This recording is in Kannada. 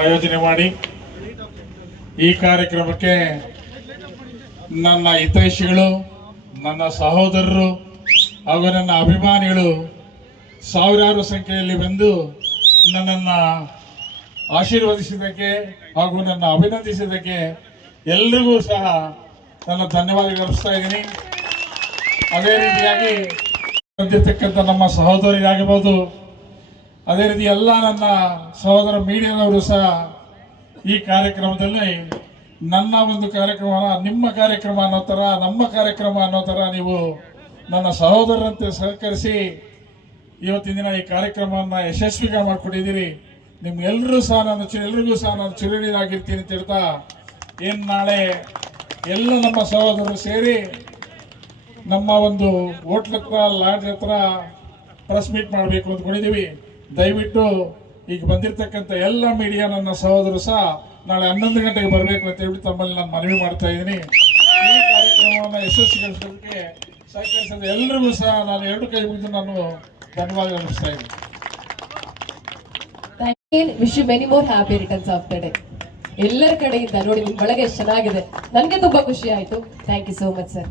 ಆಯೋಜನೆ ಮಾಡಿ ಈ ಕಾರ್ಯಕ್ರಮಕ್ಕೆ ನನ್ನ ಹಿತೈಷಿಗಳು, ನನ್ನ ಸಹೋದರರು ಹಾಗೂ ನನ್ನ ಅಭಿಮಾನಿಗಳು ಸಾವಿರಾರು ಸಂಖ್ಯೆಯಲ್ಲಿ ಬಂದು ನನ್ನನ್ನು ಆಶೀರ್ವದಿಸಿದ್ದಕ್ಕೆ ಹಾಗೂ ನನ್ನ ಅಭಿನಂದಿಸಿದ್ದಕ್ಕೆ ಎಲ್ರಿಗೂ ಸಹ ನನ್ನ ಧನ್ಯವಾದಗಳು ಅರ್ಪಿಸ್ತಾ ಇದ್ದೀನಿ. ಅದೇ ರೀತಿಯಾಗಿ ಬಂದಿರತಕ್ಕಂಥ ನಮ್ಮ ಸಹೋದರಿಯಾಗಿರ್ಬೋದು, ಅದೇ ರೀತಿ ಎಲ್ಲ ನನ್ನ ಸಹೋದರ ಮೀಡಿಯಾದವರು ಸಹ ಈ ಕಾರ್ಯಕ್ರಮದಲ್ಲಿ ನನ್ನ ಒಂದು ಕಾರ್ಯಕ್ರಮ ನಿಮ್ಮ ಕಾರ್ಯಕ್ರಮ ಅನ್ನೋ ಥರ, ನಮ್ಮ ಕಾರ್ಯಕ್ರಮ ಅನ್ನೋ ಥರ ನೀವು ನನ್ನ ಸಹೋದರರಂತೆ ಸಹಕರಿಸಿ ಇವತ್ತಿನ ದಿನ ಈ ಕಾರ್ಯಕ್ರಮವನ್ನು ಯಶಸ್ವಿగా ಮಾಡಿಕೊಟ್ಟಿದ್ದೀರಿ. ನಿಮ್ಗೆಲ್ಲರೂ ಸಹ ಎಲ್ರಿಗೂ ಸಹ ನಾನು ಚಿರಋಣಿಯಾಗಿರ್ತೀನಿ ಅಂತ ಹೇಳ್ತಾ, ಏನು ನಾಳೆ ಎಲ್ಲ ನಮ್ಮ ಸಹೋದರರು ಸೇರಿ ನಮ್ಮ ಒಂದು ಹೋಟ್ಲ್ ಹತ್ರ, ಲಾಡ್ಜ್ ಹತ್ರ ಪ್ರೆಸ್ ಮೀಟ್ ಮಾಡಬೇಕು ಅಂದ್ಕೊಂಡಿದ್ದೀವಿ. ದಯವಿಟ್ಟು ಈಗ ಬಂದಿರತಕ್ಕಂಥ ಎಲ್ಲ ಮೀಡಿಯಾ ನನ್ನ ಸಹೋದರರು ಸಹ ನಾಳೆ 11 ಗಂಟೆಗೆ ಬರಬೇಕು ಅಂತ ಹೇಳಿ ತಮ್ಮಲ್ಲಿ ನಾನು ಮನವಿ ಮಾಡ್ತಾ ಇದ್ದೀನಿ. ಈ ಕಾರ್ಯಕ್ರಮವನ್ನು ಯಶಸ್ವಿಗೊಳಿಸೋದಕ್ಕೆ ಸಹಕರಿಸಿದ ಎಲ್ಲರಿಗೂ ಸಹ ನಾನು 2 ಕೈ ಮುಗಿದು ನಾನು ಧನ್ಯವಾದ ಅರ್ಪಿಸ್ತಾ ಇದ್ದೀನಿ. Wish you many more happy returns of the day. ಎಲ್ಲರ ಕಡೆಯಿಂದ ನೋಡಿ, ನಿಮ್ಮ ಬಳಗ ಎಷ್ಟು ಚೆನ್ನಾಗಿದೆ, ನನಗೆ ತುಂಬಾ ಖುಷಿ ಆಯ್ತು. Thank you so much sir.